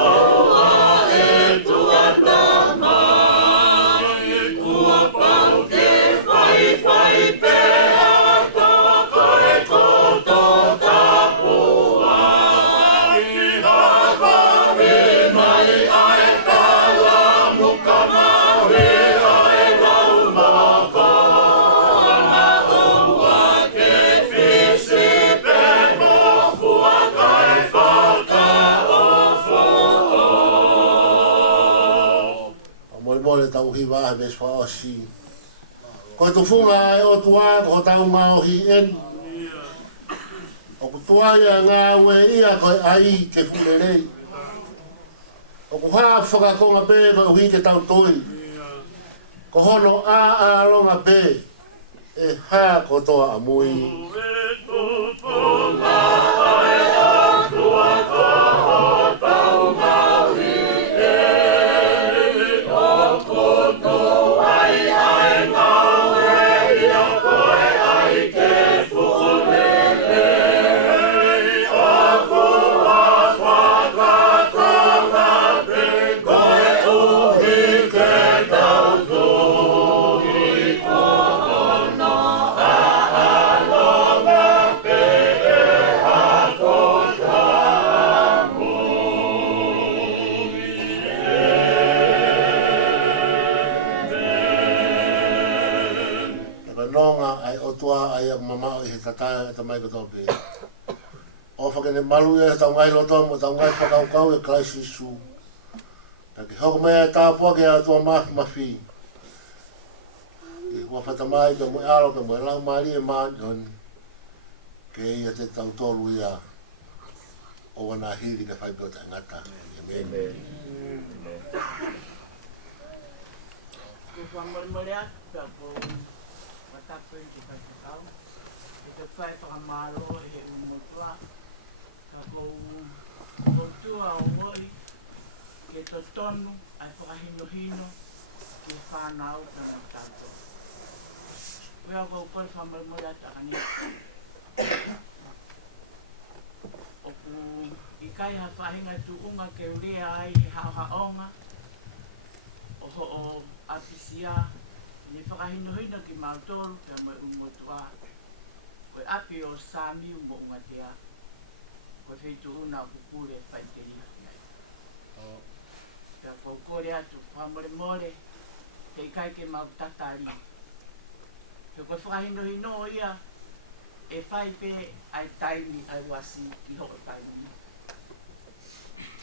tau hiwa e mes wha osi. Koe tu funga e o tua ko tau ngā ohi en. O ku tuaia ngā ue ia koe ai ke funerei. O ku haa whakakonga pē koe uhi ke tau toi. Ko hono a longa pē e haa kotoa amui. Tataia e tamai kato pe. O whakene malu e tau ngai loto mo tau ngai whakaukau e klaisi su. Taki hoko mea e tāpua ke atua mafi. E hua whatamai ka mui alo ka mui lau maari e maani ke ia te tau tolu ia o wana hiri ka whaipio ta ngata. Amen. Ko whamarimarea ka ko watapu i te kakakau. Te whai whakamaro he umotua, ka kou tua o wori, ke to tonu, ai whakahino ke whanau ka na tātou. Pea kou koe whamarumura takani. O ku i kai ha whahinga tuunga ke urea ai he hao haonga, o ho o apisia, ni whakahino ki mautoro, ka mai umotua. Koe api o Sami mo unga tea. Koe whaitu una o kukure whai te riha ki ai. Pea kou kore atu whamore more, te ikai ke mau tatari. Pea koe whakahino hino o ia, e whai pe ai taimi ai wasi ki hoko taimi.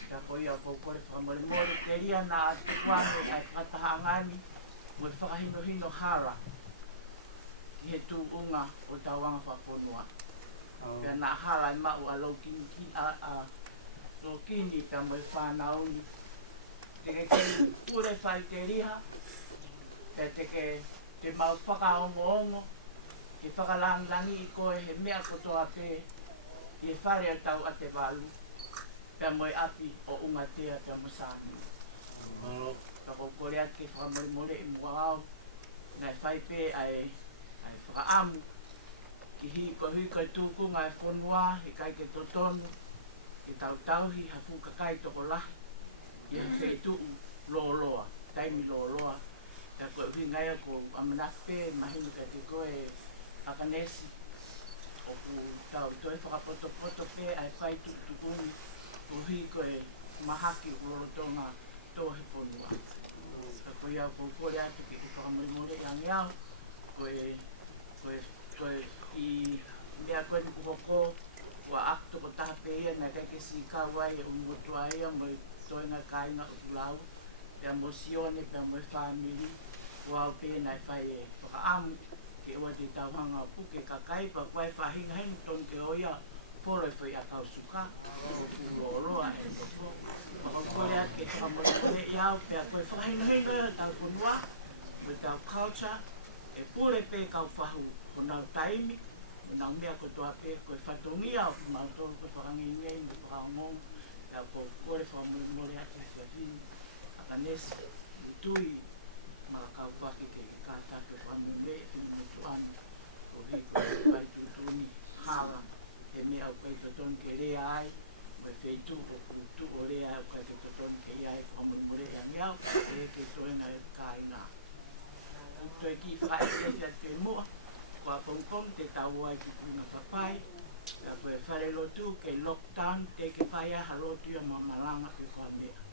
Pea koe ia kou kore whamore more, te ria na atu kuane ai whakatahangani, koe whakahino hino hara. Ki he tū unga o tauanga whaponua. Pea nā hara e mau a lokini lokini pea mo e whānauni. Te ke kure whai te riha, pea te mau whakaongo-ongo, ke whakalangi i koe he mea kotoa pē, i e whare a tau a te walu, pea mo e api o unga tea pea mo Sami. Pea ko kore ake whakamore e mua au, nai whai pē ai whakaamu, ki hui koe tūkunga e whonua, he kai ke totonu, ke tau-tauhi, hafu kakai toko lahi, i e whetu loloa, taimi loloa. Ka koe hui ngai ko amanape, mahinu ka te koe akanesi, o ku tau toi whakapoto-poto pe, ai whai tukutukuni, ko hui koe mahaki o lolotonga tō he whonua. Ka koe iau ko kore atu ki te whakamore iangi au, koe i mea koe ni kuhoko, ua akto ko taha pe ia, nai kai ke si kawai e umutua ia, mo i toenga kainga o kulau, pea mo sione, pea mo e whamiri, ua au pe nai whai e whakaamu, ke ua te tauhanga o puke kakai, pa koe whahinga heni ton ke oia, poro e whai a kau suka, o kuroroa e toko. Maka kore at ke whakamore iau, pea koe whakahinga heni tau whanua, mo tau culture, e pure pe kau whahu, ko nau taimi, ko nau mea kotoa pe, koe whatongia o kumau tōru koe whakangingai, mo whakaongong, pea ko kore whakamore ate whawhini, akanesi, utui, maka kau whaki ke kātake whamure, e whini mo tuani, o hi koe whai tutuni, hala, e mea o koe toton ke rea ai, mo e wheitu o kutu o rea o koe toton ke iai, whamure a miau, e ke toenga e kāinga. Toi ki whae te mua, kua pongpong te tau ai ki kuna papai, ka koe whare lotu ke lockdown, te ke whae aha lotu ia mamalanga pe kua mea.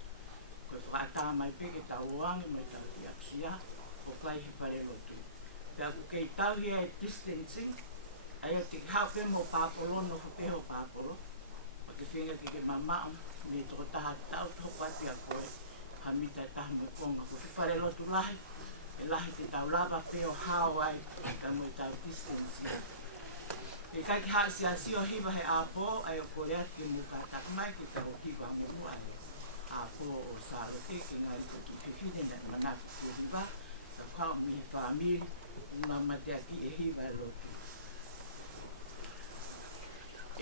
Koe whaata mai pe ke tau oange, mai tau ki apsia, ko whae he whare lotu. Pea ku kei tau hia e distancing, aia te haupe mo pāpolo no whapeho pāpolo, pa ke whenga ke mamao, me toko taha tau toko ati a koe, hamita taha me konga, ko te whare lotu lahi, e lahi te tau lava peo hawai, ka mo tau distance. E kai ki haa si o hiwa he apo, ai o korea ke muka takmai ki tau hiwa me mua e apo o Sarote, ke ngai ki whiwhine na manafi ki hiwa, sa kau mi he whamiri, unga matea ki e hiwa e lotu.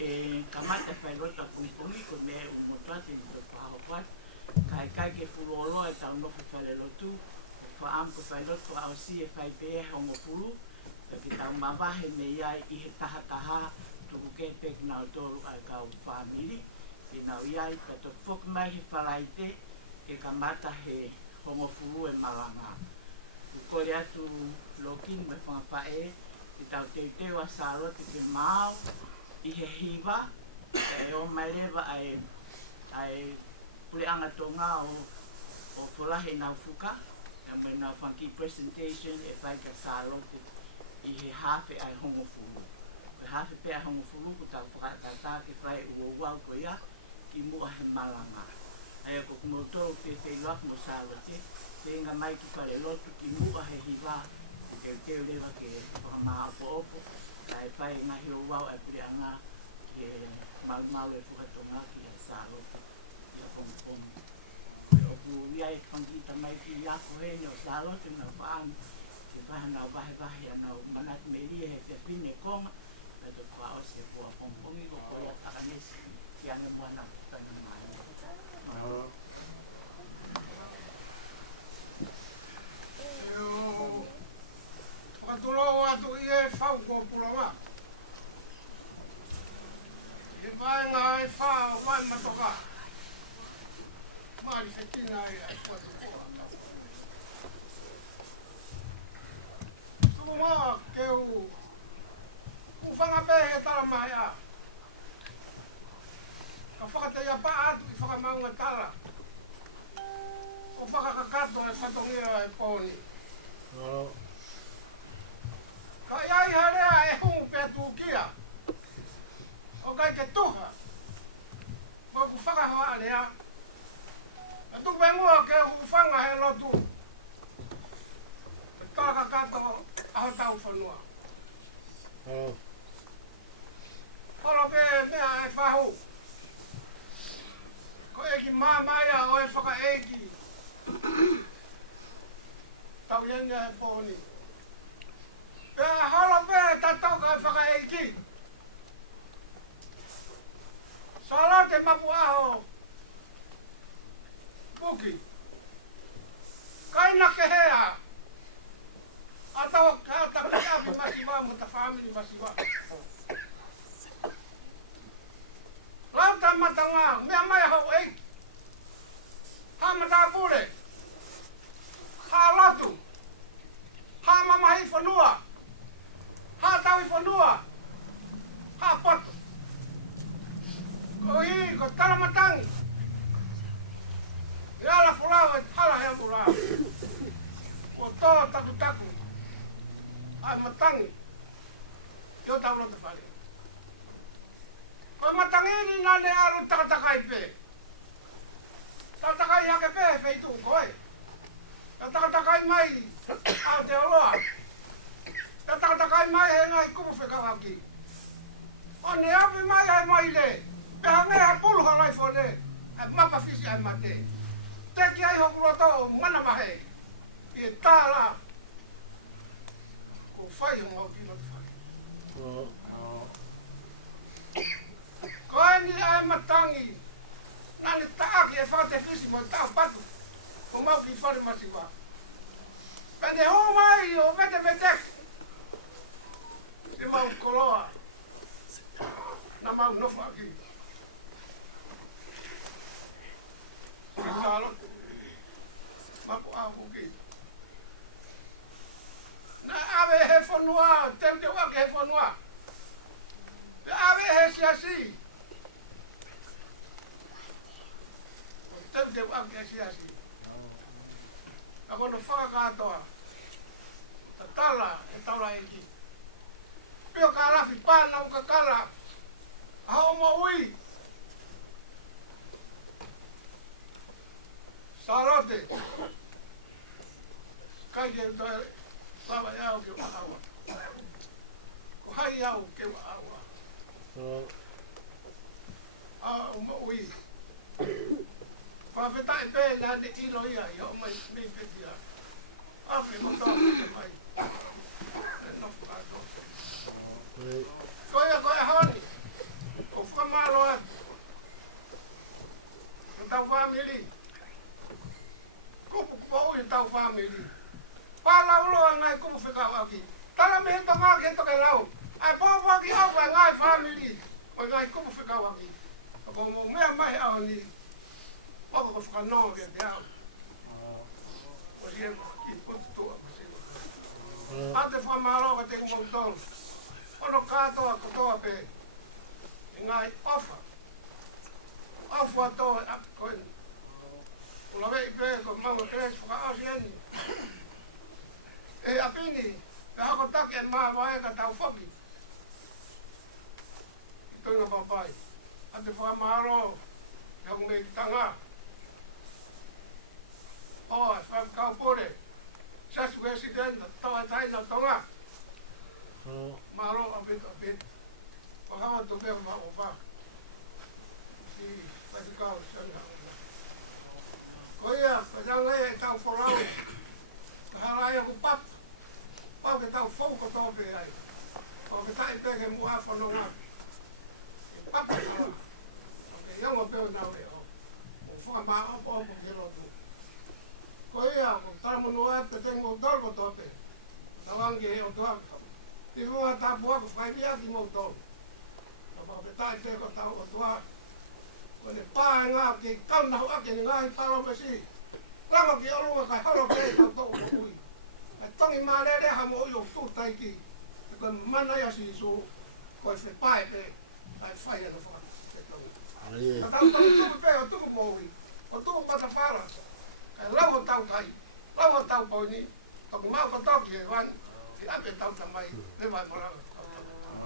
E kamata whai lota pungi ko mea u motua te nito pahaopat, kai ke fulolo e tau nofu whale lotu, whaam ko whai lotu au si e whai pēhe hongo pulu, ki tau mawahe me iai i he taha tuku ke pek nau tōru ai kau whamiri, ki nau iai pa to whok mai he whalaite, ke kamata he hongo pulu e malanga. Ku kore atu lokin me whangawhae, ki tau teuteu a Sarote ke mau, i he hiwa, e o mai lewa ai puleanga tō ngā o wholahe nau whuka, me nā whanki presentation e whai ka Sarote i he hawhi ai hongo fulu. Koe hawhi pe ai hongo fulu ku tau whakatata ke whai ua uau ko ia ki mua he malanga. Aia ko kumotoro pe te loak mo Sarote, te inga mai ki whare lotu ki mua he hiwa, ke teo lewa ke whakamaa opo-opo, ka e whai ngahi o uau e prianga ke mau e whukatonga ki he Sarote, i a pongpong. Oku ia e whangita mai ki iako hene o Sarote na whaam, ke whahanau wahe anau manat me ria he whiawhine konga, ka to kua ose kua pongpongi ko korea takanesi ki ane moana tana mai. Whakaturo atu i e whau ko pulawa. E whaenga e whao wai matoka. Mari whetina e a whatu kua. Tuku maa keu whanga pehe tala mai a. Ka whakatea pa atu ki whakamaunga tala. O whakakakato e whatongia e pōni. Ka iai harea e hungu pēr tūkia. O kai ke tuha. Mo ku whakahoa lea. E tuku pengua ke whanga he lotu. E tala kakato aho tau whanua. Holo pe mea e whahu. Ko eki māmaia o e whaka eki. Tau yenga e pōni. Pea holo pe tatauka e whaka eki. Sala te mapu aho. Puki. Kaina ke hea. Atawa kata kiabi masiwa muta family masiwa. Lauta matanga, mea mai hau eiki. Ha matapure. Ha latu. Ha mamahi whanua. Ha tawi whanua. Ha patu. Ko hii, ko talamatangi. Iala fulau e hala hea mura. Ko tō taku taku. Ai matangi. Yo tau no te whare. Ko matangini nane aru takatakai pe. Takatakai hake pe he feitu koe. Takatakai mai au te oloa. Takatakai mai he ngai kumu whekawaki. O ne api mai ai mai le. Peha me ha pulu halai fone. E mapa fisi ai mate. Teki ai hoku roto mana mahe. I tāla. Ko whai ho mau kino te whare. Koe ni ai matangi. Nani taaki e whate fisi mo tau patu. Ko mau ki whare masiwa. Pende ho mai o vete vetek. Si mau koloa. Na mau nofa aki. Si salo. Mapu ahu ki. Na ave he whanua, temte wake he whanua. Te ave he siasi. Temte wake he siasi. A kono whakakatoa. Ta tala e taula eki. Pio ka rafi pāna uka kala. Hao mo ui. Sarote. Kai ke toi lava iau ke wa awa. Ko hai iau ke wa awa. Mo ui. Whawhetai pē nā te ilo ia i o mai mei petia. Awhi mo tō te mai. E nofu ato. Koe honi. O whamaro atu. O tau whamiri. Kupu kupu i tau whamiri. Pāla uloa ngai kupu whekau aki. Tala me hento ngā ki hento ke lau. Ai pōpō aki au e ngai whamiri. O ngai kupu whekau aki. Ako mo mea mai au ni. Oko ko whakanoa kia te au. O si emo ki putu tua ko siwa. Ate whamaro ka te kumautonu. Ono kātoa kotoa pe. I ngai ofa. Ofa toa e ap koen. Ula vei pe ko maunga kresi whakaosi eni. E apini. Pe hako take e maa wae ka tau whoki. I tuinga papai. Ate whamaro. E hong mei ki tanga. O, e wham kau pore. Sasu residenta. Tawa taina tonga. Malo apit. Wakawa to be ma ofa. Si patikau sanga. Koia, padang e tau forau. Halai ku pap. Pap ke tau fou ko to be ai. Ko ke tai pe ke mua fa no nga. Pap. Ke yo mo pe na we. O fa ma o ke lo tu. Koia, ko tamo no e pe tengo dor ko to be. Nawangi o to. I mua tapua ko whairia ki mautou. Ka whawhetai te ko tau o tua. Ko ne pāe ngā ki kaunau ake ni ngāhi paro me si. Rango ki olunga kai haro kei tau tau ko ui. Kai tongi mā re reha mo ui o tūtai ki. E koe mana ia si isu. ko se pai pe ai fai no fa se to Ai. ta to pe o tu mo wi o tu pa ta fara ka la o tau kai la o tau po ni to ma ko to ki van si a pe tau tamai le vai mora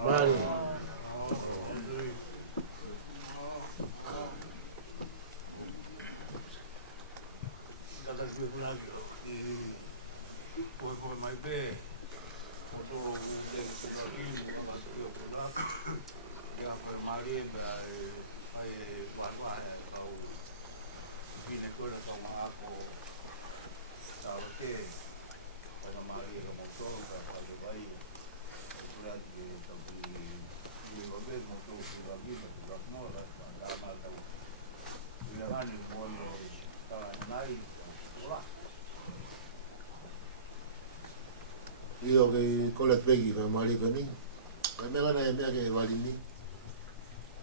Mari. Kata ki kuna i ko mai be o to de ko ni mo ma to yo ko la ya ko mari be ai wa ka o fine ko la to ma ko ta o ke ko mari ko mo to ka pa de vai kura ki to ki lo be mo to ki va bi mo to no la ma ta ila mani mo lo ta nai Io che con le peghi per mari con ni. Ka me gana e mea ke wali ni.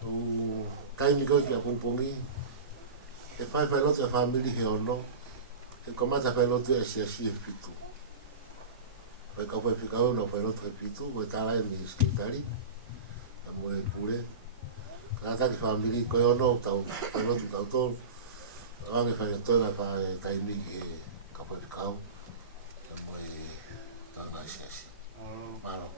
O kai mi koi ki a pungpungi. E fai lote a family he ono. E komata fai lote e si e fitu. Fai ka fai fikao no fai lote e fitu. Koe tala e mi skitari. A mo e pure. Ka ta ki family koi ono tau. Fai lote tau tol. Awange fai toga fai kai mi ki ka fai fikao. Malo.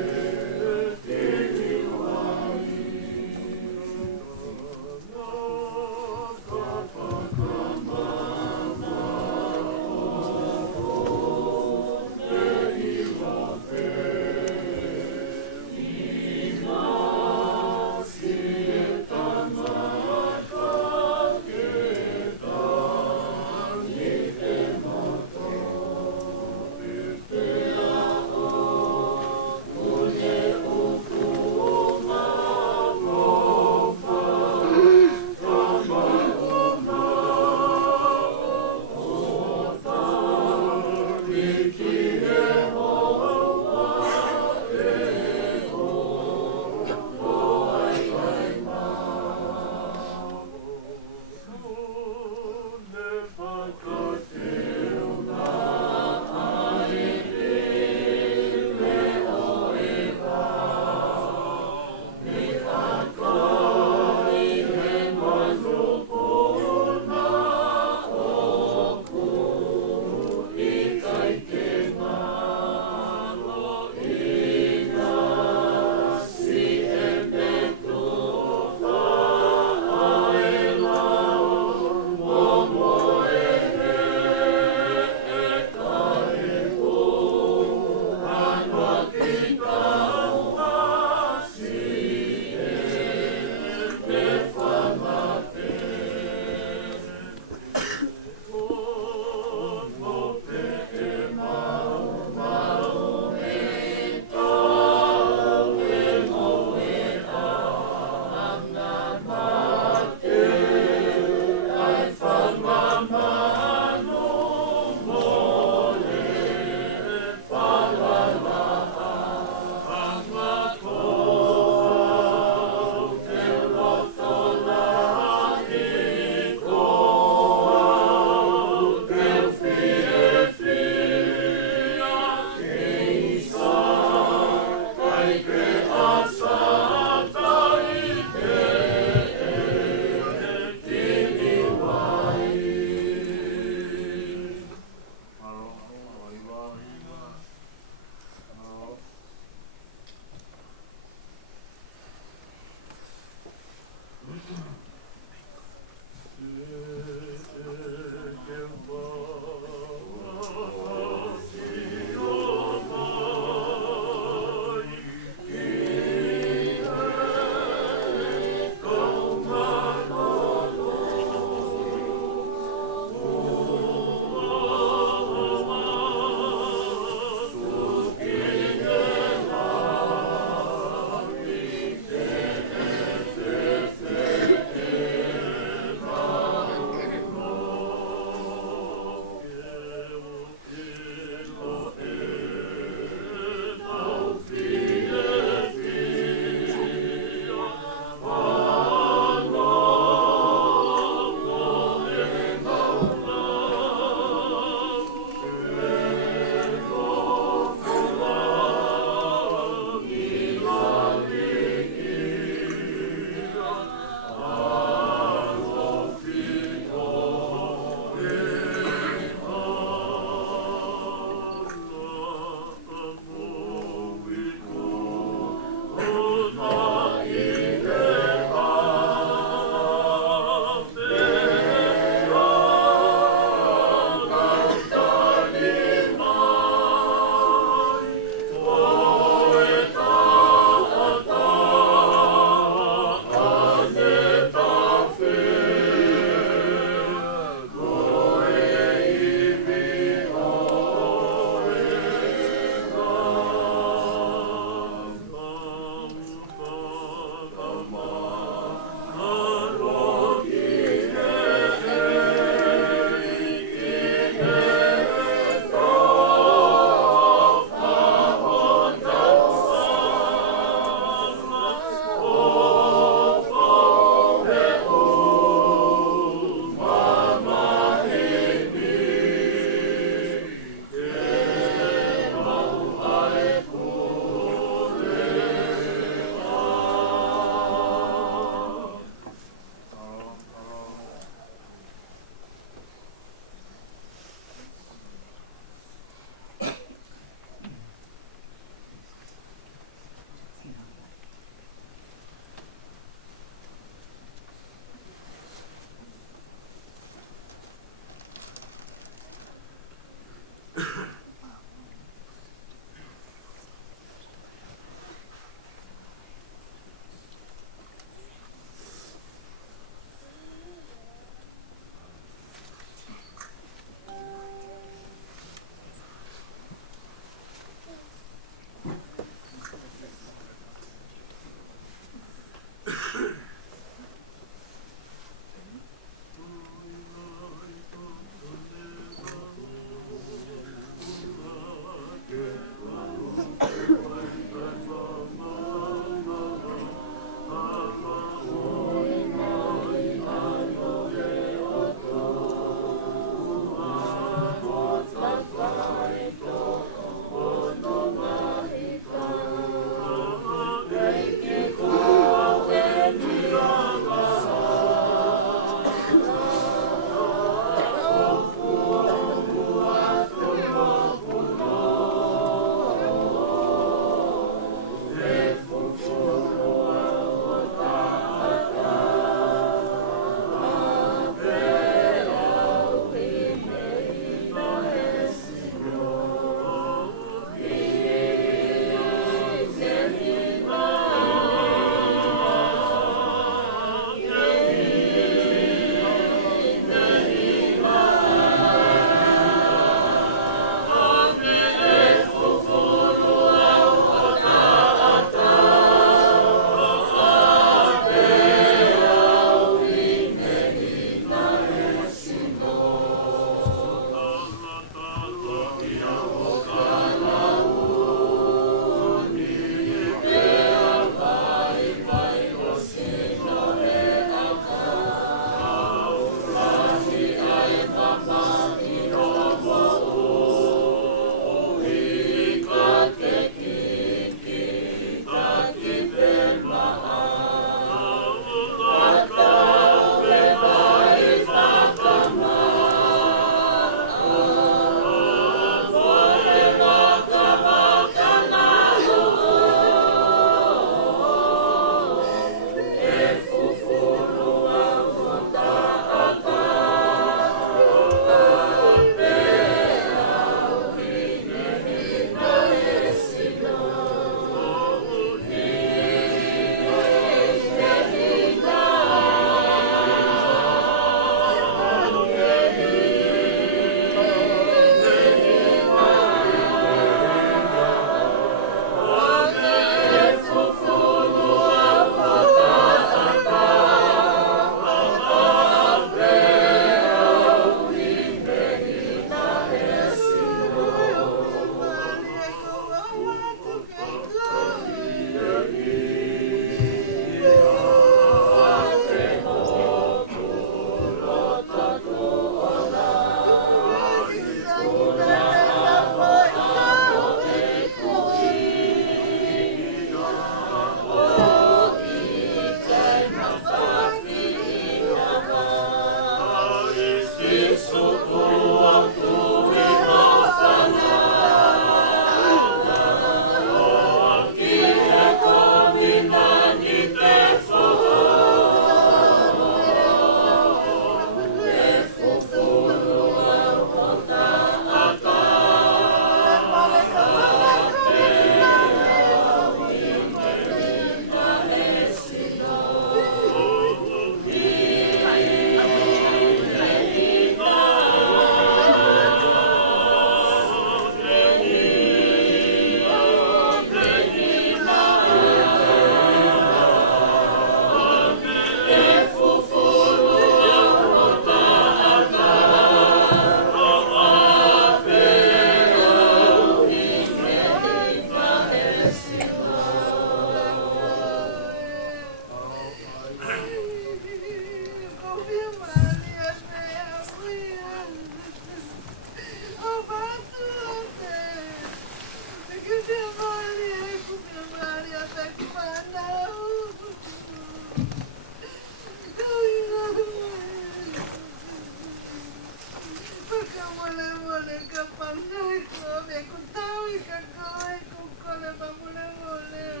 Me contaba y cacao y con cola para una mole.